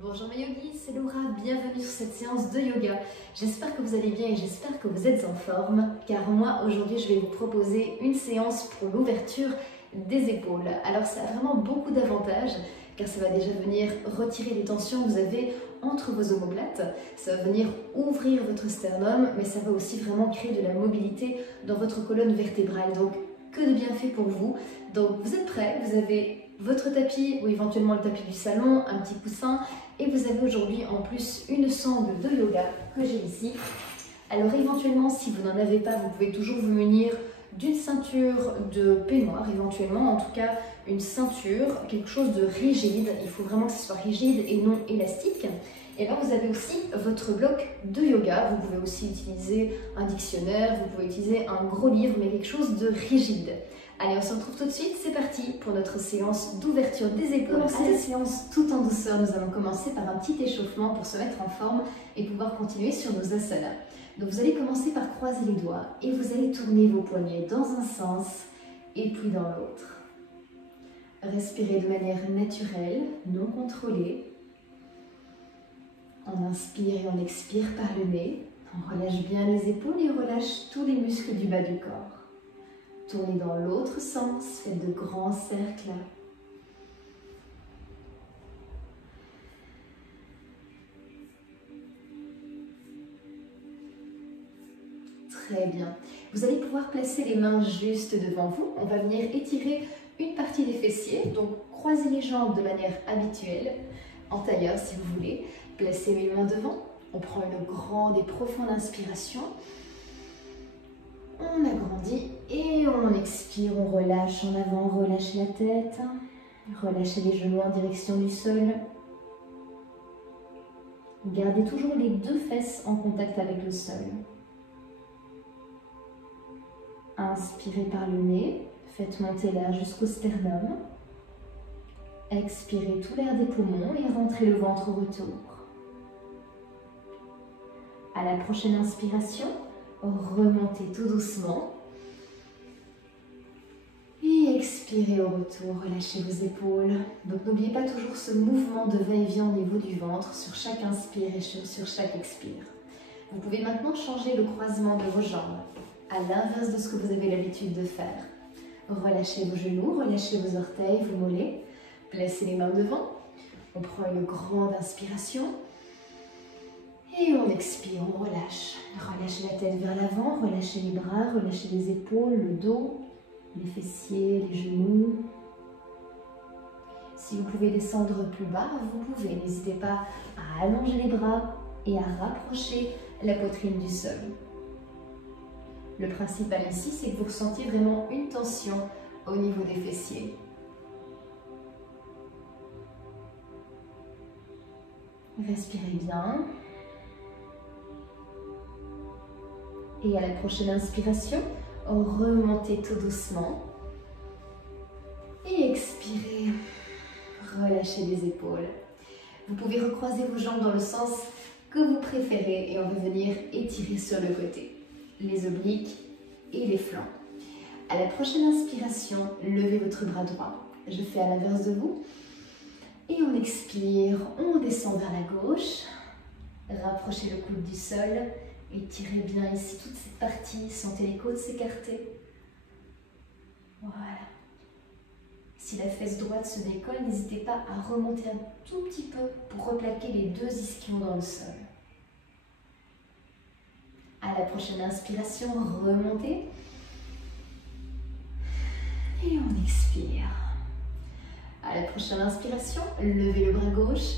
Bonjour mes yogis, c'est Laura, bienvenue sur cette séance de yoga. J'espère que vous allez bien et j'espère que vous êtes en forme, car moi aujourd'hui je vais vous proposer une séance pour l'ouverture des épaules. Alors ça a vraiment beaucoup d'avantages, car ça va déjà venir retirer les tensions que vous avez entre vos omoplates, ça va venir ouvrir votre sternum, mais ça va aussi vraiment créer de la mobilité dans votre colonne vertébrale. Donc que de bienfaits pour vous. Donc vous êtes prêts, vous avez votre tapis ou éventuellement le tapis du salon, un petit coussin, et vous avez aujourd'hui en plus une sangle de yoga que j'ai ici. Alors éventuellement, si vous n'en avez pas, vous pouvez toujours vous munir d'une ceinture de peignoir, éventuellement, en tout cas une ceinture, quelque chose de rigide. Il faut vraiment que ce soit rigide et non élastique. Et là, vous avez aussi votre bloc de yoga. Vous pouvez aussi utiliser un dictionnaire, vous pouvez utiliser un gros livre, mais quelque chose de rigide. Allez, on se retrouve tout de suite, c'est parti pour notre séance d'ouverture des épaules. Pour commencer cette séance tout en douceur, nous allons commencer par un petit échauffement pour se mettre en forme et pouvoir continuer sur nos asanas. Donc vous allez commencer par croiser les doigts et vous allez tourner vos poignets dans un sens et puis dans l'autre. Respirez de manière naturelle, non contrôlée. On inspire et on expire par le nez. On relâche bien les épaules et on relâche tous les muscles du bas du corps. Tournez dans l'autre sens, faites de grands cercles. Très bien. Vous allez pouvoir placer les mains juste devant vous. On va venir étirer une partie des fessiers. Donc, croisez les jambes de manière habituelle, en tailleur si vous voulez. Placez les mains devant. On prend une grande et profonde inspiration. On agrandit et on expire, on relâche en avant, relâche la tête, relâchez les genoux en direction du sol. Gardez toujours les deux fesses en contact avec le sol. Inspirez par le nez, faites monter l'air jusqu'au sternum. Expirez tout l'air des poumons et rentrez le ventre au retour. À la prochaine inspiration, remontez tout doucement. Et expirez au retour, relâchez vos épaules. Donc n'oubliez pas toujours ce mouvement de va-et-vient au niveau du ventre sur chaque inspire et sur chaque expire. Vous pouvez maintenant changer le croisement de vos jambes, à l'inverse de ce que vous avez l'habitude de faire. Relâchez vos genoux, relâchez vos orteils, vos mollets. Placez les mains devant. On prend une grande inspiration. Et on expire, on relâche. Relâchez la tête vers l'avant, relâchez les bras, relâchez les épaules, le dos, les fessiers, les genoux. Si vous pouvez descendre plus bas, vous pouvez. N'hésitez pas à allonger les bras et à rapprocher la poitrine du sol. Le principal ici, c'est que vous ressentiez vraiment une tension au niveau des fessiers. Respirez bien. Et à la prochaine inspiration, remontez tout doucement. Et expirez. Relâchez les épaules. Vous pouvez recroiser vos jambes dans le sens que vous préférez et on va venir étirer sur le côté, les obliques et les flancs. À la prochaine inspiration, levez votre bras droit. Je fais à l'inverse de vous. Et on expire, on descend vers la gauche. Rapprochez le coude du sol. Étirez bien ici toute cette partie, sentez les côtes s'écarter. Voilà. Si la fesse droite se décolle, n'hésitez pas à remonter un tout petit peu pour replaquer les deux ischions dans le sol. À la prochaine inspiration, remontez. Et on expire. À la prochaine inspiration, levez le bras gauche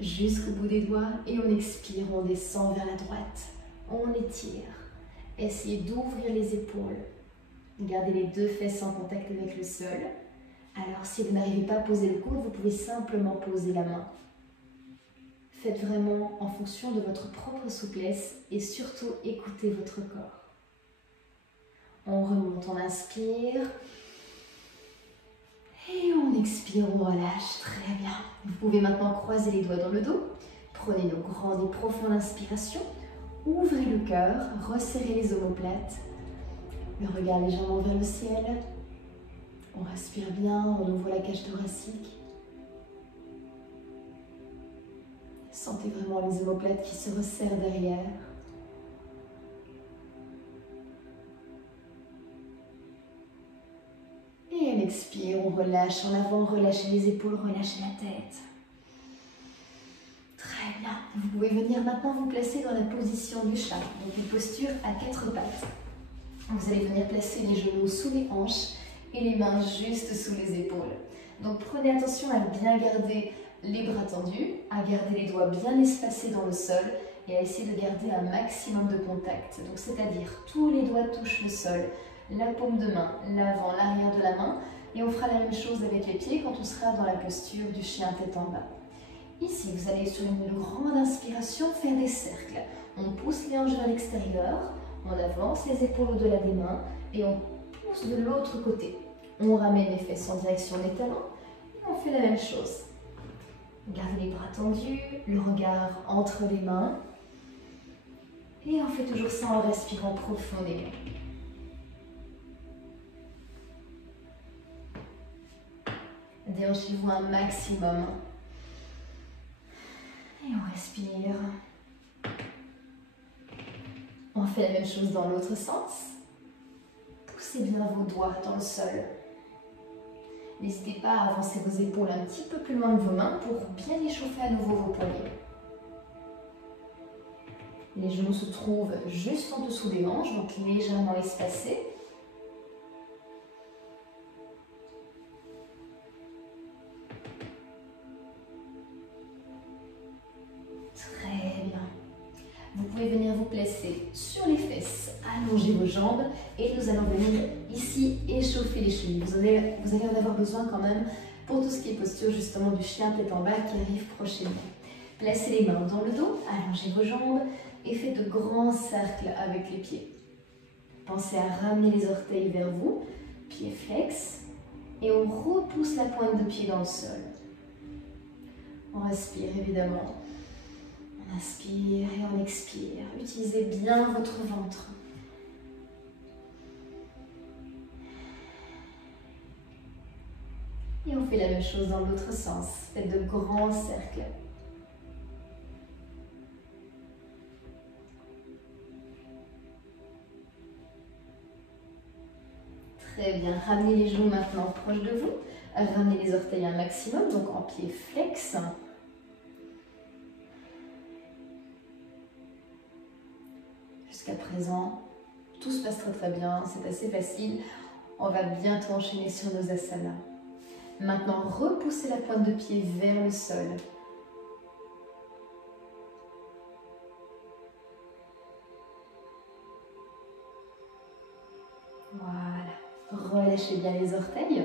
jusqu'au bout des doigts et on expire, on descend vers la droite. On étire. Essayez d'ouvrir les épaules. Gardez les deux fesses en contact avec le sol. Alors, si vous n'arrivez pas à poser le coude, vous pouvez simplement poser la main. Faites vraiment en fonction de votre propre souplesse et surtout écoutez votre corps. On remonte, on inspire. Et on expire, on relâche. Très bien. Vous pouvez maintenant croiser les doigts dans le dos. Prenez une grande et profonde inspiration. Ouvrez le cœur, resserrez les omoplates, le regard légèrement vers le ciel. On respire bien, on ouvre la cage thoracique. Sentez vraiment les omoplates qui se resserrent derrière. Et à l'expire, on relâche en avant, relâchez les épaules, relâchez la tête. Très bien. Vous pouvez venir maintenant vous placer dans la position du chat, donc une posture à 4 pattes. Vous allez venir placer les genoux sous les hanches et les mains juste sous les épaules. Donc prenez attention à bien garder les bras tendus, à garder les doigts bien espacés dans le sol et à essayer de garder un maximum de contact. Donc c'est-à-dire tous les doigts touchent le sol, la paume de main, l'avant, l'arrière de la main, et on fera la même chose avec les pieds quand on sera dans la posture du chien tête en bas. Ici, vous allez sur une grande inspiration faire des cercles. On pousse les hanches vers l'extérieur, on avance les épaules au-delà des mains et on pousse de l'autre côté. On ramène les fesses en direction des talons et on fait la même chose. Gardez les bras tendus, le regard entre les mains. Et on fait toujours ça en respirant profondément. Déhanchez-vous un maximum. Et on respire. On fait la même chose dans l'autre sens. Poussez bien vos doigts dans le sol. N'hésitez pas à avancer vos épaules un petit peu plus loin que vos mains pour bien échauffer à nouveau vos poignets. Les genoux se trouvent juste en dessous des hanches, donc légèrement espacés. Très bien. Vous pouvez venir vous placer sur les fesses, allonger vos jambes et nous allons venir ici échauffer les chevilles. Vous allez en avoir besoin quand même pour tout ce qui est posture justement du chien tête en bas qui arrive prochainement. Placez les mains dans le dos, allongez vos jambes et faites de grands cercles avec les pieds. Pensez à ramener les orteils vers vous, pieds flex, et on repousse la pointe de pied dans le sol. On respire évidemment. On inspire et on expire. Utilisez bien votre ventre. Et on fait la même chose dans l'autre sens. Faites de grands cercles. Très bien. Ramenez les genoux maintenant proches de vous. Ramenez les orteils un maximum, donc en pied flex. Jusqu'à présent, tout se passe très très bien, c'est assez facile. On va bientôt enchaîner sur nos asanas. Maintenant, repoussez la pointe de pied vers le sol. Voilà. Relâchez bien les orteils.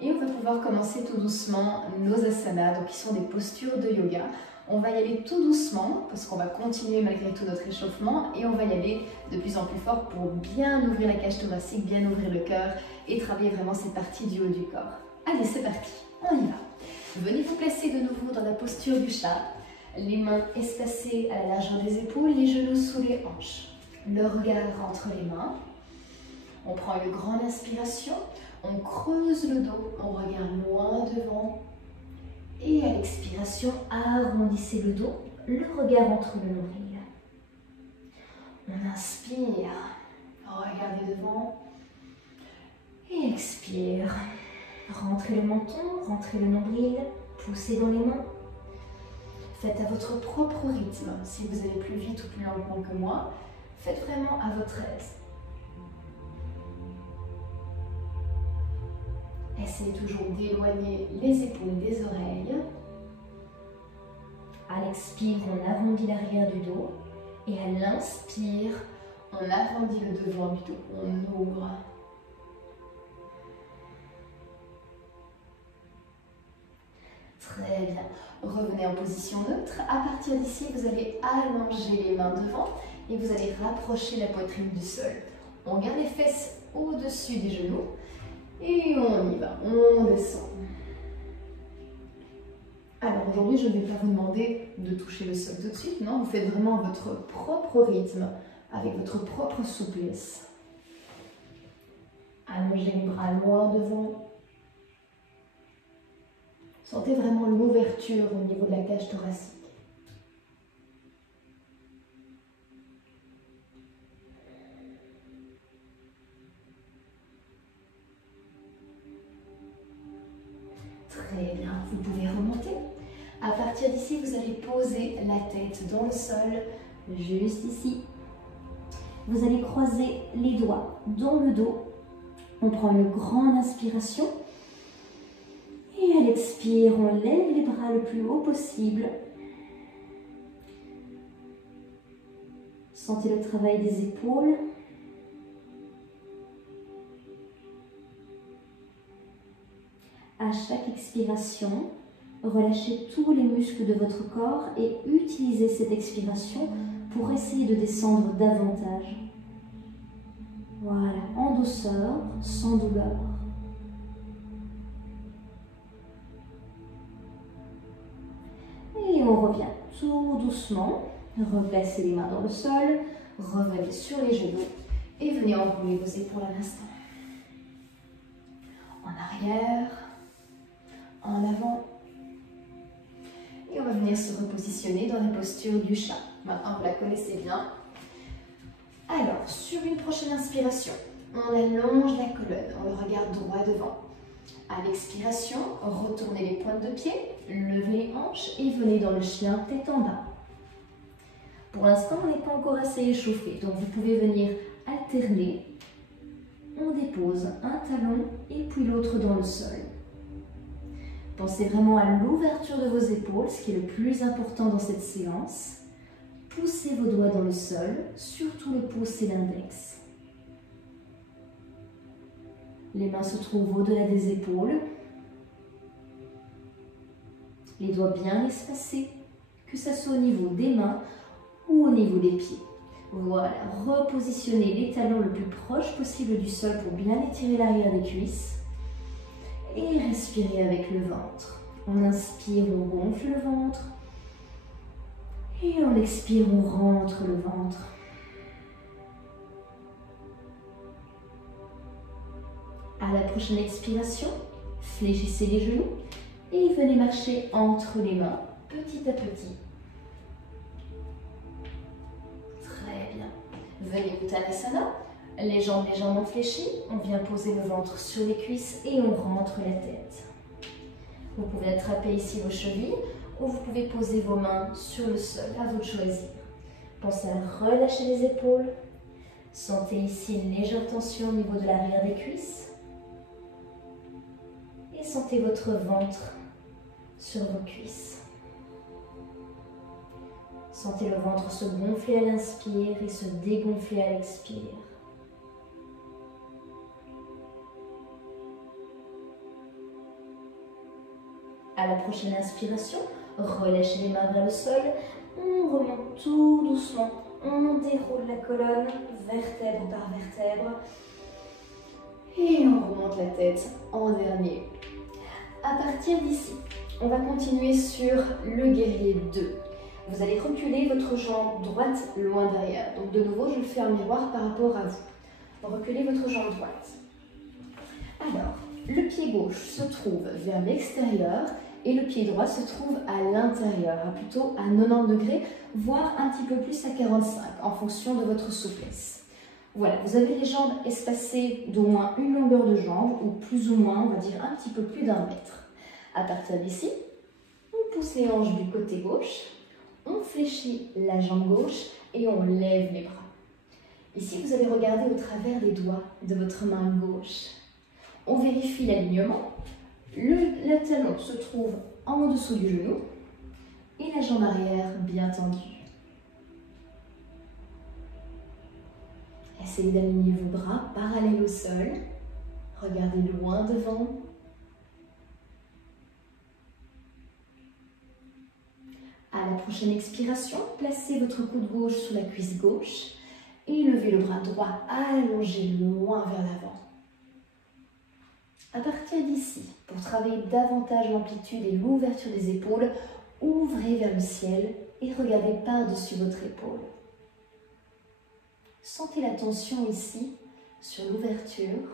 Et on va pouvoir commencer tout doucement nos asanas, donc qui sont des postures de yoga. On va y aller tout doucement parce qu'on va continuer malgré tout notre échauffement et on va y aller de plus en plus fort pour bien ouvrir la cage thoracique, bien ouvrir le cœur et travailler vraiment cette partie du haut du corps. Allez, c'est parti, on y va. Venez vous placer de nouveau dans la posture du chat, les mains espacées à la largeur des épaules, les genoux sous les hanches, le regard entre les mains. On prend une grande inspiration, on creuse le dos, on regarde loin devant. Et à l'expiration, arrondissez le dos, le regard entre le nombril. On inspire, regardez devant. Et expire. Rentrez le menton, rentrez le nombril, poussez dans les mains. Faites à votre propre rythme. Si vous allez plus vite ou plus lentement que moi, faites vraiment à votre aise. Essayez toujours d'éloigner les épaules des oreilles. À l'expire, on arrondit l'arrière du dos. Et à l'inspire, on arrondit le devant du dos. On ouvre. Très bien. Revenez en position neutre. À partir d'ici, vous allez allonger les mains devant et vous allez rapprocher la poitrine du sol. On garde les fesses au-dessus des genoux. Et on y va, on descend. Alors aujourd'hui, je ne vais pas vous demander de toucher le sol tout de suite, non, vous faites vraiment votre propre rythme, avec votre propre souplesse. Allongez les bras loin devant. Sentez vraiment l'ouverture au niveau de la cage thoracique. vous pouvez remonter. À partir d'ici, vous allez poser la tête dans le sol, juste ici. Vous allez croiser les doigts dans le dos. On prend une grande inspiration. Et à l'expire, on lève les bras le plus haut possible. Sentez le travail des épaules. À chaque expiration, relâchez tous les muscles de votre corps et utilisez cette expiration pour essayer de descendre davantage. Voilà, en douceur, sans douleur. Et on revient tout doucement. Replacez les mains dans le sol, revenez sur les genoux et venez enrouler vos épaules à l'instant. En arrière, en avant. Et on va venir se repositionner dans la posture du chat. Maintenant, vous la connaissez bien. Alors, sur une prochaine inspiration, on allonge la colonne, on le regarde droit devant. À l'expiration, retournez les pointes de pied, levez les hanches et venez dans le chien tête en bas. Pour l'instant, on n'est pas encore assez échauffé, donc vous pouvez venir alterner. On dépose un talon et puis l'autre dans le sol. Pensez vraiment à l'ouverture de vos épaules, ce qui est le plus important dans cette séance. Poussez vos doigts dans le sol, surtout le pouce et l'index. Les mains se trouvent au-delà des épaules. Les doigts bien espacés, que ce soit au niveau des mains ou au niveau des pieds. Voilà, repositionnez les talons le plus proche possible du sol pour bien étirer l'arrière des cuisses. Et respirez avec le ventre. On inspire, on gonfle le ventre. Et on expire, on rentre le ventre. À la prochaine expiration, fléchissez les genoux et venez marcher entre les mains, petit à petit. Très bien. Venez Uttanasana, les jambes légèrement fléchies. On vient poser le ventre sur les cuisses et on rentre la tête. Vous pouvez attraper ici vos chevilles ou vous pouvez poser vos mains sur le sol, à vous de choisir. Pensez à relâcher les épaules. Sentez ici une légère tension au niveau de l'arrière des cuisses. Et sentez votre ventre sur vos cuisses. Sentez le ventre se gonfler à l'inspire et se dégonfler à l'expire. À la prochaine inspiration, relâchez les mains vers le sol. On remonte tout doucement. On déroule la colonne, vertèbre par vertèbre. Et on remonte la tête en dernier. À partir d'ici, on va continuer sur le guerrier 2. Vous allez reculer votre jambe droite loin derrière. Donc de nouveau, je le fais en miroir par rapport à vous. Reculez votre jambe droite. Alors, le pied gauche se trouve vers l'extérieur et le pied droit se trouve à l'intérieur, plutôt à 90 degrés, voire un petit peu plus à 45, en fonction de votre souplesse. Voilà, vous avez les jambes espacées d'au moins une longueur de jambe, ou plus ou moins, on va dire un petit peu plus d'1 mètre. À partir d'ici, on pousse les hanches du côté gauche, on fléchit la jambe gauche et on lève les bras. Ici, vous allez regarder au travers des doigts de votre main gauche. On vérifie l'alignement. Le talon se trouve en dessous du genou et la jambe arrière bien tendue. Essayez d'aligner vos bras parallèles au sol. Regardez loin devant. À la prochaine expiration, placez votre coude gauche sous la cuisse gauche et levez le bras droit allongé loin vers l'avant. À partir d'ici, pour travailler davantage l'amplitude et l'ouverture des épaules, ouvrez vers le ciel et regardez par-dessus votre épaule. Sentez la tension ici sur l'ouverture.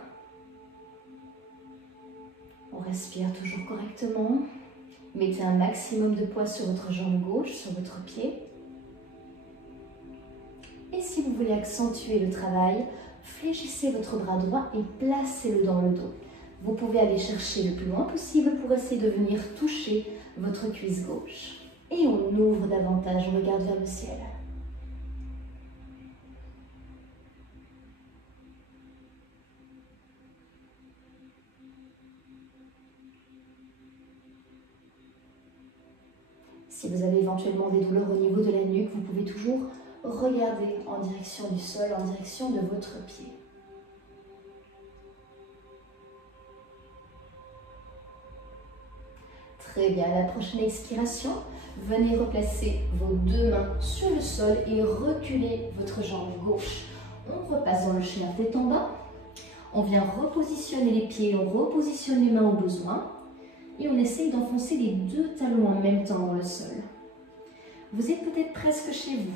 On respire toujours correctement. Mettez un maximum de poids sur votre jambe gauche, sur votre pied. Et si vous voulez accentuer le travail, fléchissez votre bras droit et placez-le dans le dos. Vous pouvez aller chercher le plus loin possible pour essayer de venir toucher votre cuisse gauche. Et on ouvre davantage, on regarde vers le ciel. Si vous avez éventuellement des douleurs au niveau de la nuque, vous pouvez toujours regarder en direction du sol, en direction de votre pied. Très bien, à la prochaine expiration, venez replacer vos deux mains sur le sol et reculez votre jambe gauche. On repasse dans le chien tête en bas. On vient repositionner les pieds, on repositionne les mains au besoin. Et on essaye d'enfoncer les deux talons en même temps dans le sol. Vous êtes peut-être presque chez vous.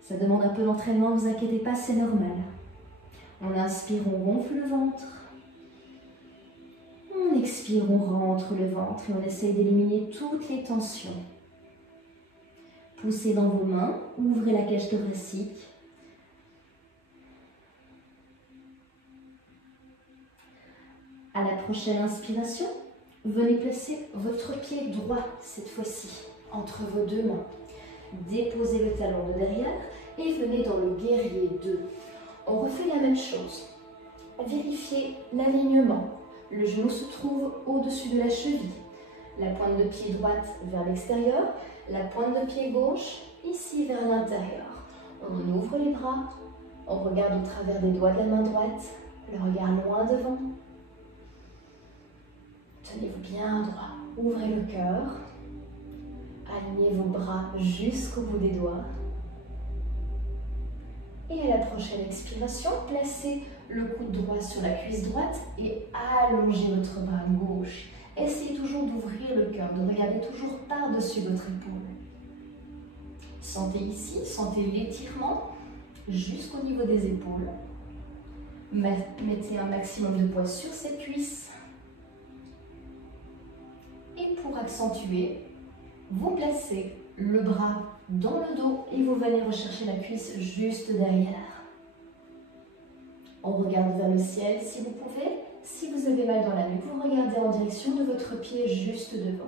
Ça demande un peu d'entraînement, ne vous inquiétez pas, c'est normal. On inspire, on gonfle le ventre. On expire, on rentre le ventre et on essaye d'éliminer toutes les tensions. Poussez dans vos mains, ouvrez la cage thoracique. À la prochaine inspiration, venez placer votre pied droit cette fois-ci entre vos deux mains. Déposez le talon de derrière et venez dans le guerrier 2. On refait la même chose. Vérifiez l'alignement. Le genou se trouve au-dessus de la cheville. La pointe de pied droite vers l'extérieur, la pointe de pied gauche ici vers l'intérieur. On ouvre les bras, on regarde au travers des doigts de la main droite, le regard loin devant. Tenez-vous bien droit, ouvrez le cœur, alignez vos bras jusqu'au bout des doigts. Et à la prochaine expiration, placez le coude droit sur la cuisse droite et allongez votre bras gauche. Essayez toujours d'ouvrir le cœur, de regarder toujours par-dessus votre épaule. Sentez ici, sentez l'étirement jusqu'au niveau des épaules. Mettez un maximum de poids sur cette cuisse. Et pour accentuer, vous placez le bras dans le dos et vous venez rechercher la cuisse juste derrière. On regarde vers le ciel si vous pouvez. Si vous avez mal dans la nuque, vous regardez en direction de votre pied juste devant.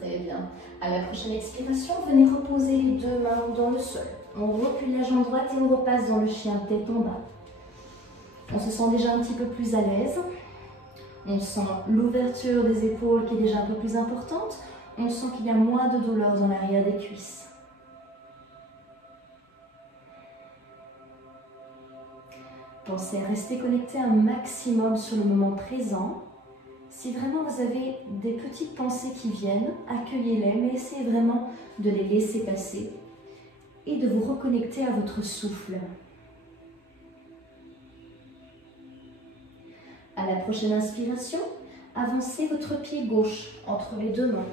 Très bien. À la prochaine expiration, venez reposer les deux mains dans le sol. On recule la jambe droite et on repasse dans le chien tête en bas. On se sent déjà un petit peu plus à l'aise. On sent l'ouverture des épaules qui est déjà un peu plus importante. On sent qu'il y a moins de douleur dans l'arrière des cuisses. Pensez à rester connecté un maximum sur le moment présent. Si vraiment vous avez des petites pensées qui viennent, accueillez-les, mais essayez vraiment de les laisser passer et de vous reconnecter à votre souffle. À la prochaine inspiration, avancez votre pied gauche entre les deux mains.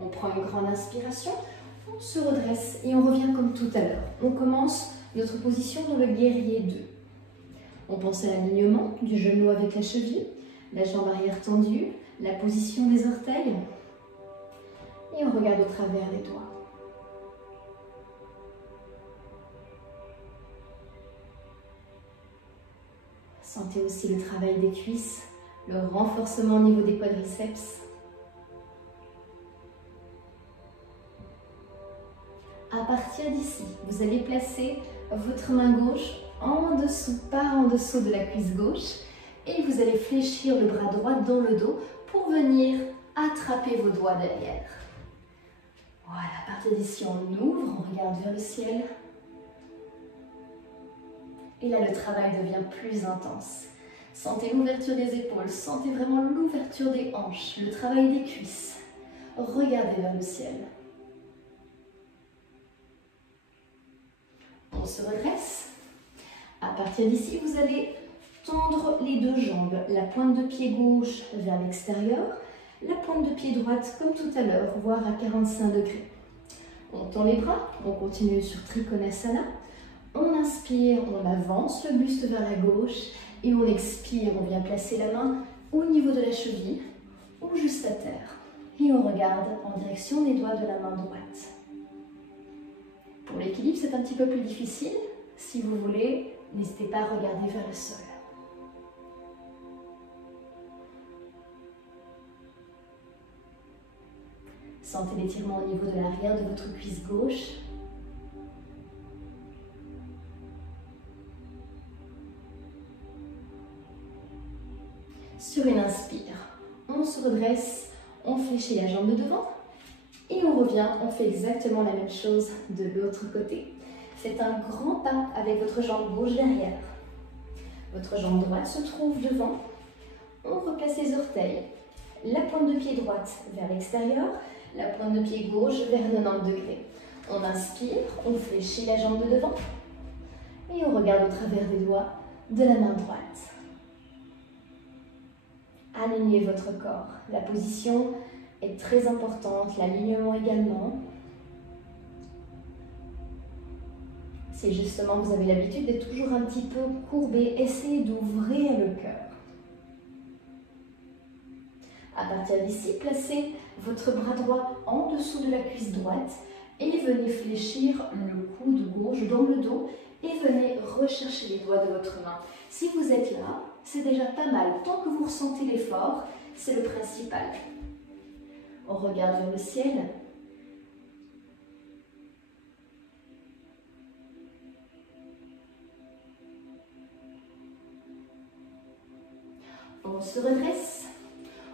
On prend une grande inspiration, on se redresse et on revient comme tout à l'heure. On commence notre position dans le guerrier 2. On pense à l'alignement du genou avec la cheville, la jambe arrière tendue, la position des orteils. Et on regarde au travers les doigts. Sentez aussi le travail des cuisses, le renforcement au niveau des quadriceps. À partir d'ici, vous allez placer votre main gauche en dessous, par en dessous de la cuisse gauche, et vous allez fléchir le bras droit dans le dos pour venir attraper vos doigts derrière. Voilà, à partir d'ici, on ouvre, on regarde vers le ciel. Et là, le travail devient plus intense. Sentez l'ouverture des épaules, sentez vraiment l'ouverture des hanches, le travail des cuisses. Regardez vers le ciel. On se redresse. À partir d'ici, vous allez tendre les deux jambes, la pointe de pied gauche vers l'extérieur, la pointe de pied droite comme tout à l'heure, voire à 45 degrés. On tend les bras, on continue sur Trikonasana. On inspire, on avance le buste vers la gauche et on expire, on vient placer la main au niveau de la cheville ou juste à terre. Et on regarde en direction des doigts de la main droite. Pour l'équilibre, c'est un petit peu plus difficile. Si vous voulez, n'hésitez pas à regarder vers le sol. Sentez l'étirement au niveau de l'arrière de votre cuisse gauche. Sur une inspire, on se redresse, on fléchit la jambe de devant et on revient, on fait exactement la même chose de l'autre côté. Faites un grand pas avec votre jambe gauche derrière. Votre jambe droite se trouve devant. On replace les orteils. La pointe de pied droite vers l'extérieur, la pointe de pied gauche vers 90 degrés. On inspire, on fléchit la jambe de devant et on regarde au travers des doigts de la main droite. Alignez votre corps. La position est très importante, l'alignement également. Si justement vous avez l'habitude d'être toujours un petit peu courbé, essayez d'ouvrir le cœur. À partir d'ici, placez votre bras droit en dessous de la cuisse droite et venez fléchir le coude gauche dans le dos et venez rechercher les doigts de votre main. Si vous êtes là, c'est déjà pas mal. Tant que vous ressentez l'effort, c'est le principal. On regarde vers le ciel. On se redresse.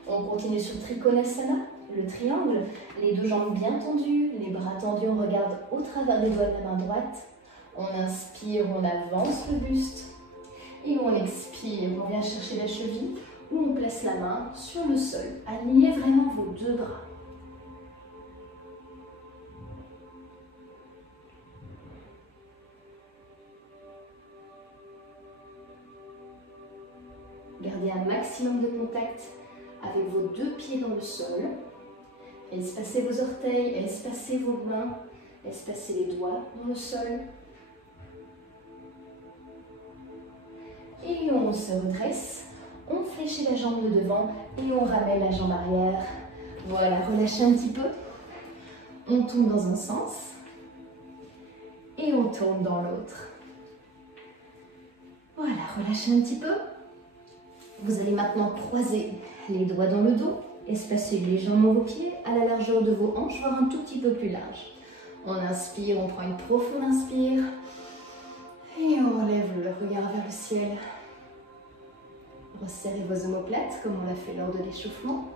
On continue sur Trikonasana, le triangle. Les deux jambes bien tendues, les bras tendus. On regarde au travers des doigts de la main droite. On inspire, on avance le buste. Et on expire, on vient chercher la cheville ou on place la main sur le sol. Alignez vraiment vos deux bras. Gardez un maximum de contact avec vos deux pieds dans le sol. Espacez vos orteils, espacez vos mains, espacez les doigts dans le sol. Et on se redresse, on fléchit la jambe de devant et on ramène la jambe arrière. Voilà, relâchez un petit peu. On tourne dans un sens et on tourne dans l'autre. Voilà, relâchez un petit peu. Vous allez maintenant croiser les doigts dans le dos, espacer légèrement vos pieds à la largeur de vos hanches, voire un tout petit peu plus large. On inspire, on prend une profonde inspire et on relève le regard vers le ciel. Resserrez vos omoplates comme on l'a fait lors de l'échauffement.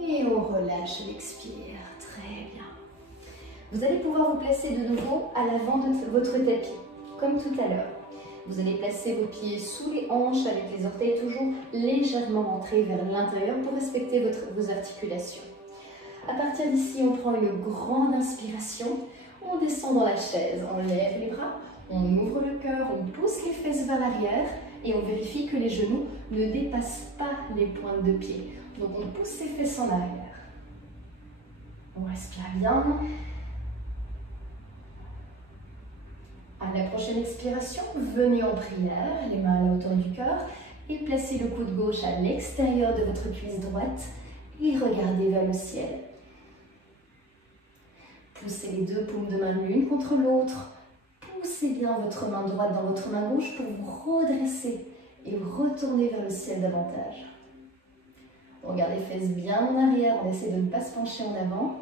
Et on relâche l'expire. Très bien. Vous allez pouvoir vous placer de nouveau à l'avant de votre tapis, comme tout à l'heure. Vous allez placer vos pieds sous les hanches avec les orteils toujours légèrement rentrés vers l'intérieur pour respecter vos articulations. À partir d'ici, on prend une grande inspiration, on descend dans la chaise, on lève les bras, on ouvre le cœur, on pousse les fesses vers l'arrière et on vérifie que les genoux ne dépassent pas les pointes de pied. Donc on pousse les fesses en arrière. On respire bien. À la prochaine expiration, venez en prière, les mains à la hauteur du cœur et placez le coude gauche à l'extérieur de votre cuisse droite et regardez vers le ciel. Poussez les deux paumes de main l'une contre l'autre. Poussez bien votre main droite dans votre main gauche pour vous redresser et retourner vers le ciel davantage. On garde les fesses bien en arrière, on essaie de ne pas se pencher en avant.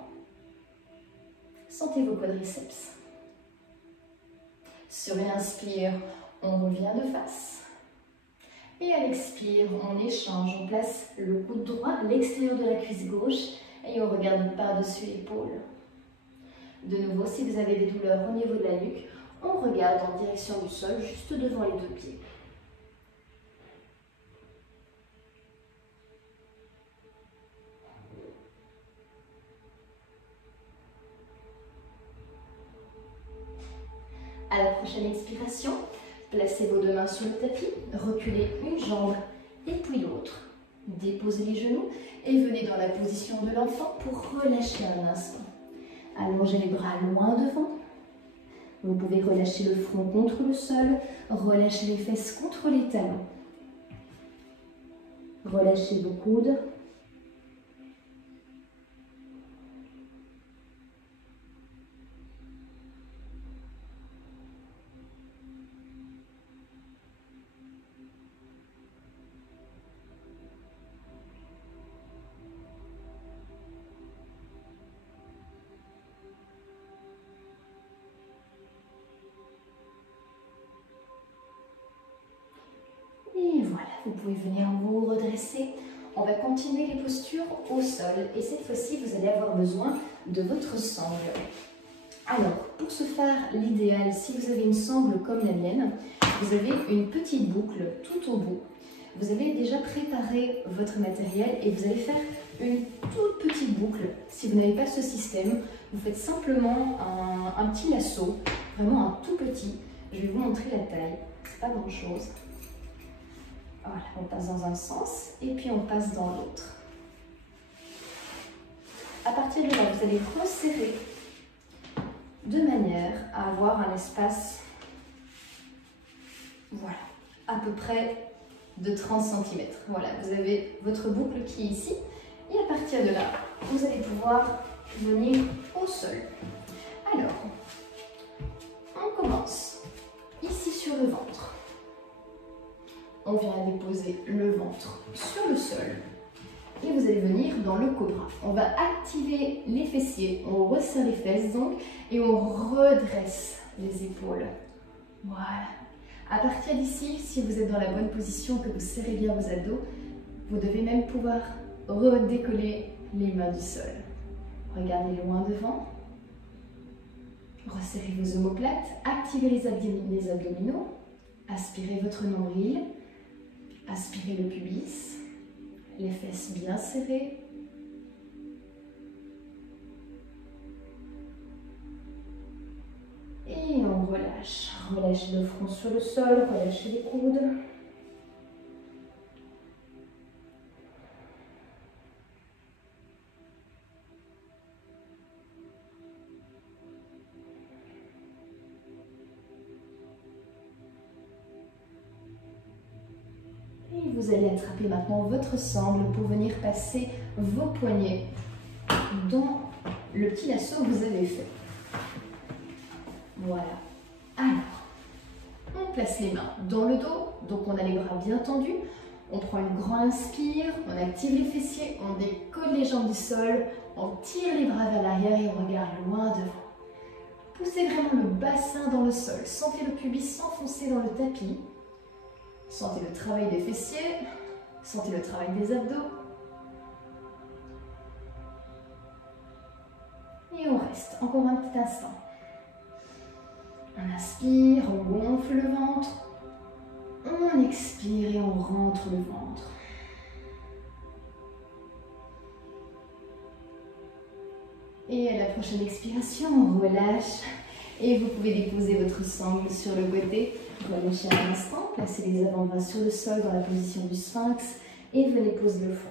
Sentez vos quadriceps. Sur une inspire, on revient de face. Et à l'expire, on échange, on place le coude droit à l'extérieur de la cuisse gauche et on regarde par-dessus l'épaule. De nouveau, si vous avez des douleurs au niveau de la nuque, on regarde en direction du sol, juste devant les deux pieds. À la prochaine expiration, placez vos deux mains sur le tapis, reculez une jambe et puis l'autre. Déposez les genoux et venez dans la position de l'enfant pour relâcher un instant. Allongez les bras loin devant. Vous pouvez relâcher le front contre le sol, relâcher les fesses contre les talons. Relâchez vos coudes. Et voilà, vous pouvez venir vous redresser. On va continuer les postures au sol et cette fois-ci, vous allez avoir besoin de votre sangle. Alors, pour ce faire, l'idéal, si vous avez une sangle comme la mienne, vous avez une petite boucle tout au bout. Vous avez déjà préparé votre matériel et vous allez faire une toute petite boucle. Si vous n'avez pas ce système, vous faites simplement un petit lasso, vraiment un tout petit. Je vais vous montrer la taille, c'est pas grand-chose. Voilà, on passe dans un sens et puis on passe dans l'autre. À partir de là, vous allez resserrer de manière à avoir un espace, voilà, à peu près de 30 cm. Voilà, vous avez votre boucle qui est ici et à partir de là, vous allez pouvoir venir au sol. Alors, on commence ici sur le ventre. On vient déposer le ventre sur le sol et vous allez venir dans le cobra. On va activer les fessiers, on resserre les fesses donc et on redresse les épaules. Voilà. À partir d'ici, si vous êtes dans la bonne position, que vous serrez bien vos abdos, vous devez même pouvoir redécoller les mains du sol. Regardez loin devant. Resserrez vos omoplates, activez les abdominaux, aspirez votre nombril. Aspirez le pubis, les fesses bien serrées. Et on relâche. Relâchez le front sur le sol, relâchez les coudes. Vous allez attraper maintenant votre sangle pour venir passer vos poignets dans le petit lasso que vous avez fait. Voilà. Alors, on place les mains dans le dos, donc on a les bras bien tendus. On prend une grande inspire, on active les fessiers, on décolle les jambes du sol, on tire les bras vers l'arrière et on regarde loin devant. Poussez vraiment le bassin dans le sol, sentez le pubis s'enfoncer dans le tapis. Sentez le travail des fessiers, sentez le travail des abdos. Et on reste encore un petit instant. On inspire, on gonfle le ventre. On expire et on rentre le ventre. Et à la prochaine expiration, on relâche. Et vous pouvez déposer votre sangle sur le côté. Relâchez un instant, placez les avant-bras sur le sol dans la position du sphinx et venez poser le front.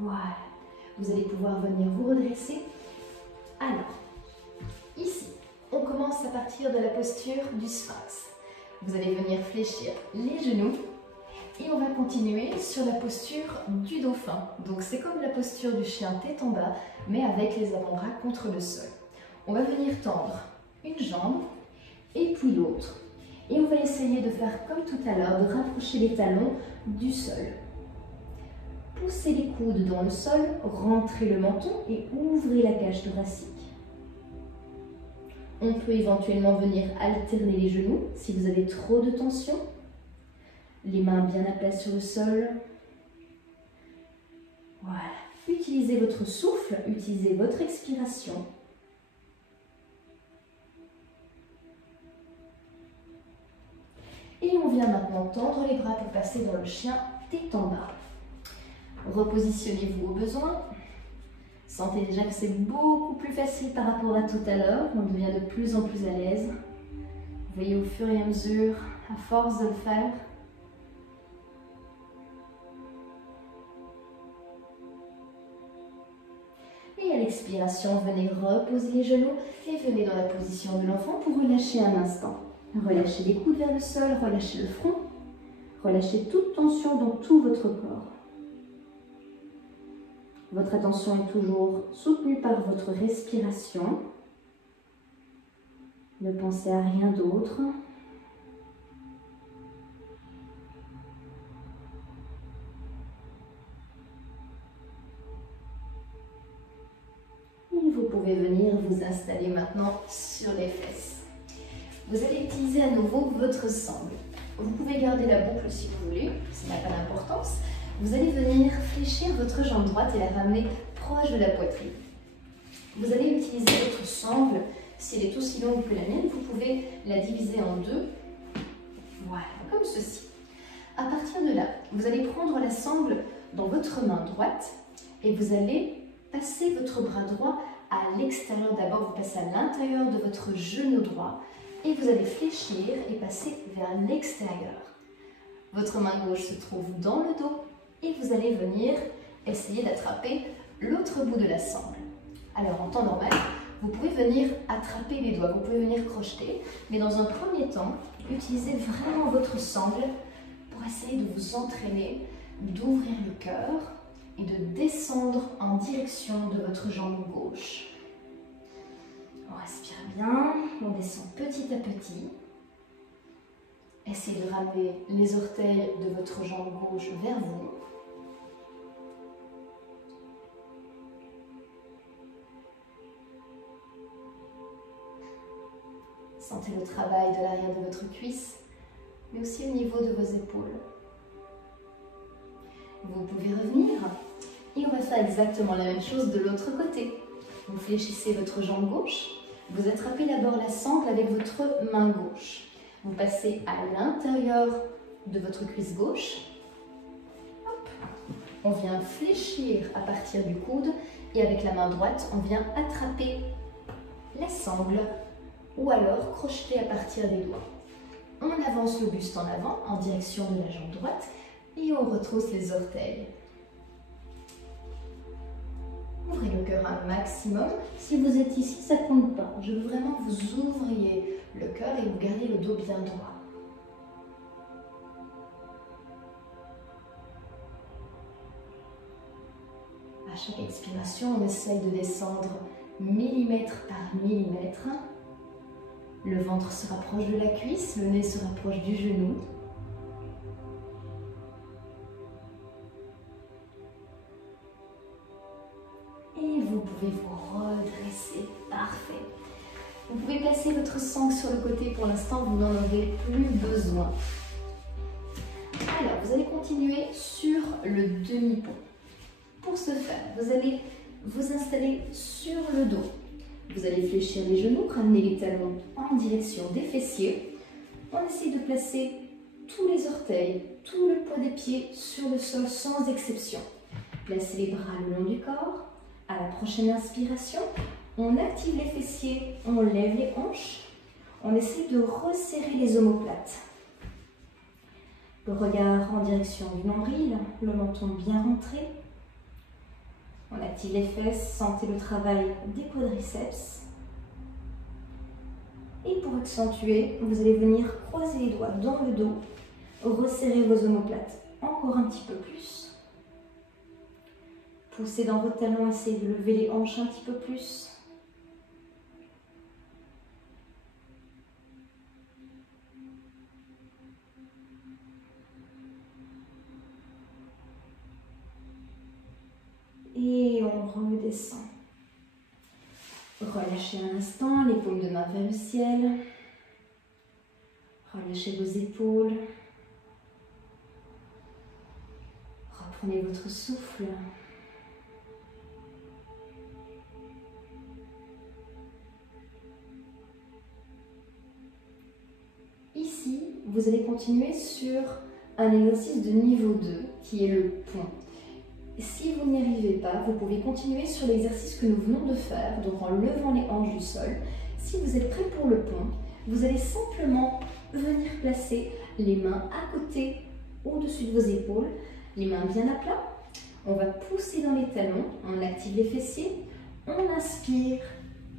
Voilà, vous allez pouvoir venir vous redresser. Alors, ici, on commence à partir de la posture du sphinx. Vous allez venir fléchir les genoux et on va continuer sur la posture du dauphin. Donc c'est comme la posture du chien tête en bas, mais avec les avant-bras contre le sol. On va venir tendre une jambe et puis l'autre. Et on va essayer de faire comme tout à l'heure, de rapprocher les talons du sol. Poussez les coudes dans le sol, rentrez le menton et ouvrez la cage thoracique. On peut éventuellement venir alterner les genoux si vous avez trop de tension. Les mains bien à plat sur le sol. Voilà. Utilisez utilisez votre souffle, utilisez votre expiration. Et on vient maintenant tendre les bras pour passer dans le chien tête en bas. Repositionnez-vous au besoin. Sentez déjà que c'est beaucoup plus facile par rapport à tout à l'heure. On devient de plus en plus à l'aise. Voyez au fur et à mesure, à force de le faire. Et à l'expiration, venez reposer les genoux et venez dans la position de l'enfant pour relâcher un instant. Relâchez les coudes vers le sol, relâchez le front. Relâchez toute tension dans tout votre corps. Votre attention est toujours soutenue par votre respiration. Ne pensez à rien d'autre. Et vous pouvez venir vous installer maintenant sur les fesses. Vous allez utiliser à nouveau votre sangle. Vous pouvez garder la boucle si vous voulez, ça n'a pas d'importance. Vous allez venir fléchir votre jambe droite et la ramener proche de la poitrine. Vous allez utiliser votre sangle. Si elle est aussi longue que la mienne, vous pouvez la diviser en deux. Voilà, comme ceci. À partir de là, vous allez prendre la sangle dans votre main droite et vous allez passer votre bras droit à l'extérieur. D'abord, vous passez à l'intérieur de votre genou droit et vous allez fléchir et passer vers l'extérieur. Votre main gauche se trouve dans le dos et vous allez venir essayer d'attraper l'autre bout de la sangle. Alors, en temps normal, vous pouvez venir attraper les doigts, vous pouvez venir crocheter, mais dans un premier temps, utilisez vraiment votre sangle pour essayer de vous entraîner, d'ouvrir le cœur et de descendre en direction de votre jambe gauche. On respire bien, on descend petit à petit. Essayez de ramener les orteils de votre jambe gauche vers vous. Sentez le travail de l'arrière de votre cuisse, mais aussi au niveau de vos épaules. Vous pouvez revenir et on va faire exactement la même chose de l'autre côté. Vous fléchissez votre jambe gauche, vous attrapez d'abord la sangle avec votre main gauche. Vous passez à l'intérieur de votre cuisse gauche. Hop. On vient fléchir à partir du coude et avec la main droite, on vient attraper la sangle ou alors crocheter à partir des doigts. On avance le buste en avant en direction de la jambe droite et on retrousse les orteils. Ouvrez le cœur un maximum. Si vous êtes ici, ça ne compte pas. Je veux vraiment que vous ouvriez le cœur et vous gardiez le dos bien droit. À chaque expiration, on essaye de descendre millimètre par millimètre. Le ventre se rapproche de la cuisse, le nez se rapproche du genou. Et vous pouvez vous redresser. Parfait. Vous pouvez placer votre sangle sur le côté. Pour l'instant, vous n'en avez plus besoin. Alors, vous allez continuer sur le demi-pont. Pour ce faire, vous allez vous installer sur le dos. Vous allez fléchir les genoux, ramener les talons en direction des fessiers. On essaie de placer tous les orteils, tout le poids des pieds sur le sol sans exception. Placez les bras le long du corps. À la prochaine inspiration, on active les fessiers, on lève les hanches. On essaie de resserrer les omoplates. Le regard en direction du nombril, le menton bien rentré. On active les fesses, sentez le travail des quadriceps. Et pour accentuer, vous allez venir croiser les doigts dans le dos, resserrer vos omoplates encore un petit peu plus. Poussez dans vos talons, essayez de lever les hanches un petit peu plus. Et on redescend. Relâchez un instant, les paumes de main vers le ciel. Relâchez vos épaules. Reprenez votre souffle. continuer sur un exercice de niveau 2 qui est le pont. Si vous n'y arrivez pas, vous pouvez continuer sur l'exercice que nous venons de faire, donc en levant les hanches du sol. Si vous êtes prêt pour le pont, vous allez simplement venir placer les mains à côté, au-dessus de vos épaules, les mains bien à plat. On va pousser dans les talons, on active les fessiers, on inspire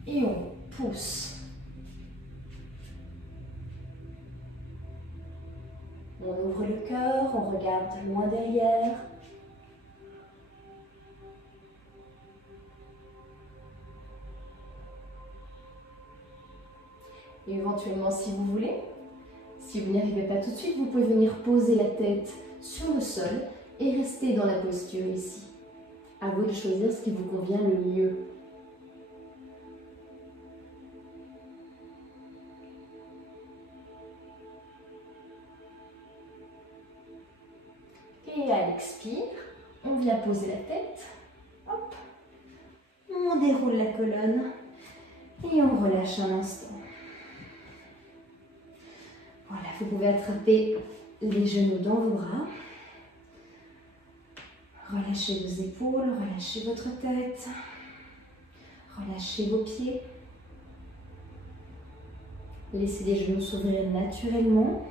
et on pousse. On ouvre le cœur, on regarde loin derrière. Et éventuellement, si vous voulez, si vous n'y arrivez pas tout de suite, vous pouvez venir poser la tête sur le sol et rester dans la posture ici. À vous de choisir ce qui vous convient le mieux. Et à l'expire, on vient poser la tête. Hop. On déroule la colonne et on relâche un instant. Voilà, vous pouvez attraper les genoux dans vos bras. Relâchez vos épaules, relâchez votre tête. Relâchez vos pieds. Laissez les genoux s'ouvrir naturellement.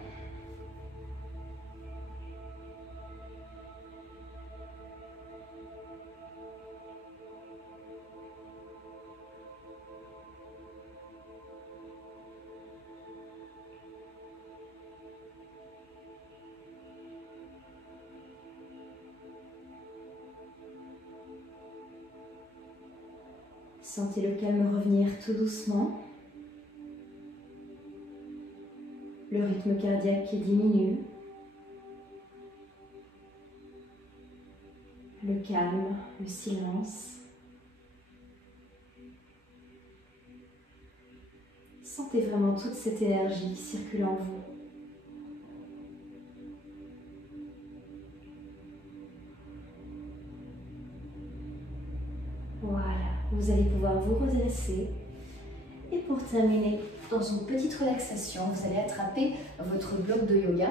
Sentez le calme revenir tout doucement. Le rythme cardiaque diminue. Le calme, le silence. Sentez vraiment toute cette énergie circuler en vous. Voilà, vous allez pouvoir vous redresser. Et pour terminer, dans une petite relaxation, vous allez attraper votre bloc de yoga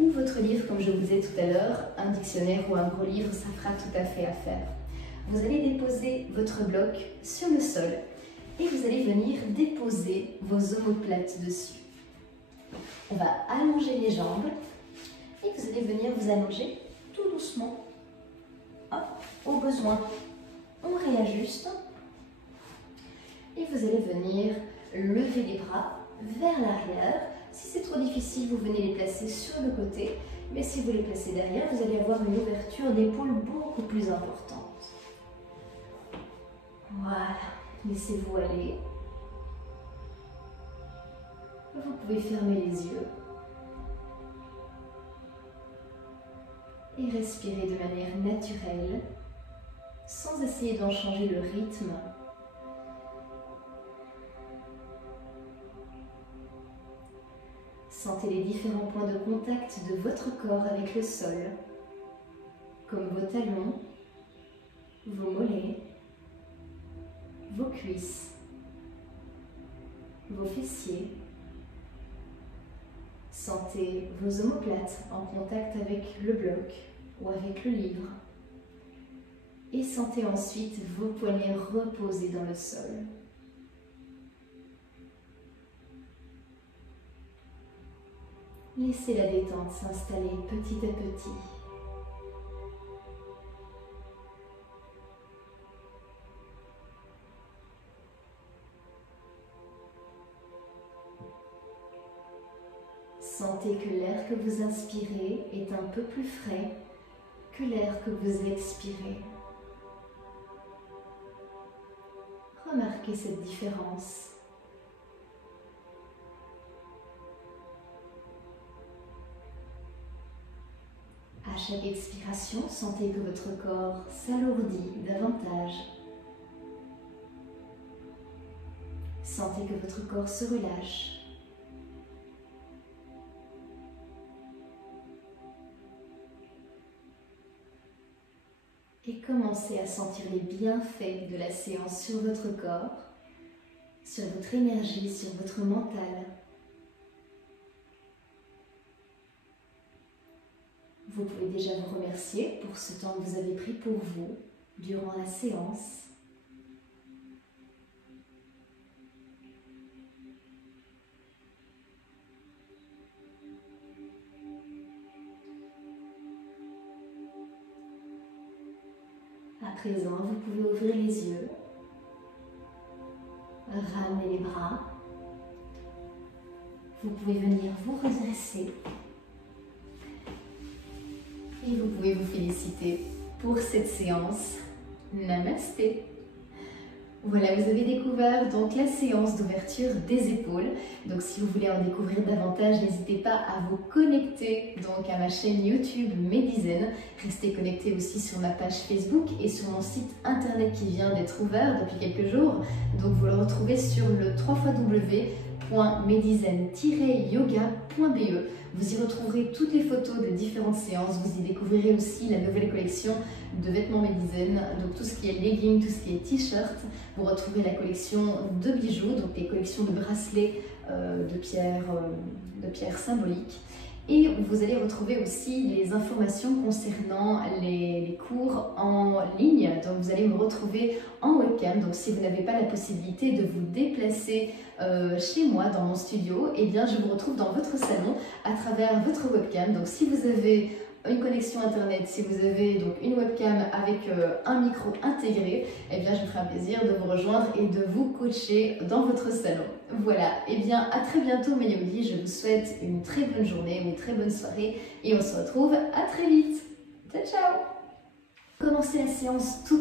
ou votre livre, comme je vous disais tout à l'heure, un dictionnaire ou un gros livre, ça fera tout à fait affaire. Vous allez déposer votre bloc sur le sol et vous allez venir déposer vos omoplates dessus. On va allonger les jambes et vous allez venir vous allonger tout doucement. Hop, au besoin, on réajuste et vous allez venir lever les bras vers l'arrière. Si c'est trop difficile, vous venez les placer sur le côté, mais si vous les placez derrière, vous allez avoir une ouverture d'épaule beaucoup plus importante. Voilà, laissez-vous aller. Vous pouvez fermer les yeux et respirer de manière naturelle, sans essayer d'en changer le rythme. Sentez les différents points de contact de votre corps avec le sol, comme vos talons, vos mollets, vos cuisses, vos fessiers. Sentez vos omoplates en contact avec le bloc ou avec le livre. Et sentez ensuite vos poignets reposés dans le sol. Laissez la détente s'installer petit à petit. Sentez que l'air que vous inspirez est un peu plus frais que l'air que vous expirez. Remarquez cette différence. À chaque expiration, sentez que votre corps s'alourdit davantage. Sentez que votre corps se relâche. Et commencez à sentir les bienfaits de la séance sur votre corps, sur votre énergie, sur votre mental. Vous pouvez déjà vous remercier pour ce temps que vous avez pris pour vous durant la séance. À présent, vous pouvez ouvrir les yeux, ramener les bras. Vous pouvez venir vous redresser. Et vous pouvez vous féliciter pour cette séance. Namasté. Voilà, vous avez découvert donc la séance d'ouverture des épaules. Donc si vous voulez en découvrir davantage, n'hésitez pas à vous connecter donc à ma chaîne YouTube Medizen. Restez connectés aussi sur ma page Facebook et sur mon site internet qui vient d'être ouvert depuis quelques jours. Donc vous le retrouvez sur le www.medizen-yoga.be. Vous y retrouverez toutes les photos des différentes séances. Vous y découvrirez aussi la nouvelle collection de vêtements Medizen, donc tout ce qui est leggings, tout ce qui est t-shirt. Vous retrouverez la collection de bijoux, donc les collections de bracelets, de pierres symboliques. Et vous allez retrouver aussi les informations concernant les cours en ligne. Donc vous allez me retrouver en webcam. Donc si vous n'avez pas la possibilité de vous déplacer chez moi dans mon studio, eh bien je vous retrouve dans votre salon à travers votre webcam. Donc si vous avez une connexion internet, si vous avez donc une webcam avec un micro intégré, eh bien je me ferai un plaisir de vous rejoindre et de vous coacher dans votre salon. Voilà, eh bien à très bientôt mes yogis, je vous souhaite une très bonne journée, une très bonne soirée et on se retrouve à très vite. Ciao ciao. Commencez la séance tout en